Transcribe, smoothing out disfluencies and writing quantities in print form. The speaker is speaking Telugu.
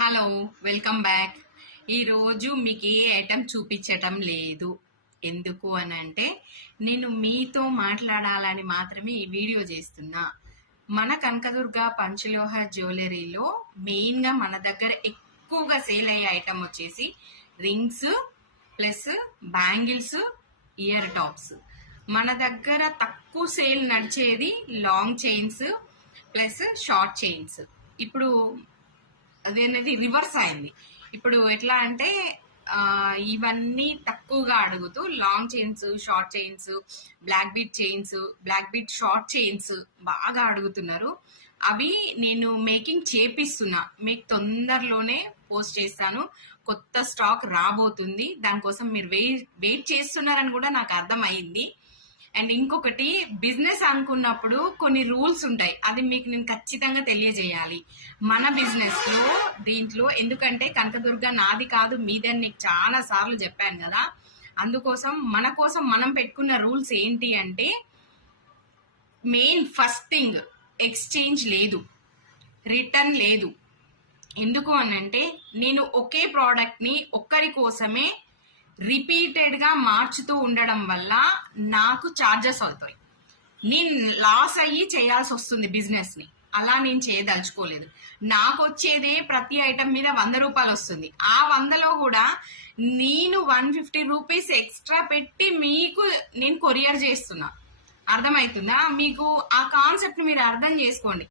Hello, welcome back. ఈరోజు మీకు ఏ ఐటెం చూపించటం లేదు. ఎందుకు అని అంటే నేను మీతో మాట్లాడాలని మాత్రమే ఈ వీడియో చేస్తున్నా. మన కనకదుర్గ పంచలోహ జ్యువెలరీలో మెయిన్గా మన దగ్గర ఎక్కువగా సేల్ అయ్యే ఐటమ్ వచ్చేసి rings plus bangles, ear tops. మన దగ్గర తక్కువ సేల్ నడిచేది long chains plus short chains. ఇప్పుడు అదేనేది రివర్స్ అయింది. ఇప్పుడు ఎట్లా అంటే ఇవన్నీ తక్కువగా అడుగుతూ long chains, short chains, black beat chains, black beat short chains బాగా అడుగుతున్నారు. అవి నేను మేకింగ్ చేపిస్తున్నా, మీకు తొందరలోనే పోస్ట్ చేస్తాను. కొత్త స్టాక్ రాబోతుంది, దానికోసం మీరు వెయిట్ చేస్తున్నారని కూడా నాకు అర్థమైంది. అండ్ ఇంకొకటి, బిజినెస్ అనుకున్నప్పుడు కొన్ని రూల్స్ ఉంటాయి, అది మీకు నేను ఖచ్చితంగా తెలియజేయాలి మన బిజినెస్ లో. దీంట్లో ఎందుకంటే కనకదుర్గ నాది కాదు మీదని నీకు చాలా సార్లు చెప్పాను కదా. అందుకోసం మన కోసం మనం పెట్టుకున్న రూల్స్ ఏంటి అంటే, మెయిన్ ఫస్ట్ థింగ్, ఎక్స్చేంజ్ లేదు, రిటర్న్ లేదు. ఎందుకు అనంటే నేను ఒకే ప్రోడక్ట్ ని ఒక్కరి కోసమే రిపీటెడ్ గా మార్చుతూ ఉండడం వల్ల నాకు ఛార్జెస్ అవుతాయి. నేను లాస్ అయ్యి చేయాల్సి వస్తుంది బిజినెస్ ని. అలా నేను చేయదలుచుకోలేదు. నాకు వచ్చేదే ప్రతి ఐటమ్ మీద 100 రూపాయలు వస్తుంది. ఆ 100లో కూడా నేను 150 రూపీస్ ఎక్స్ట్రా పెట్టి మీకు నేను కొరియర్ చేస్తున్నా. అర్థమవుతుందా మీకు? ఆ కాన్సెప్ట్ మీరు అర్థం చేసుకోండి.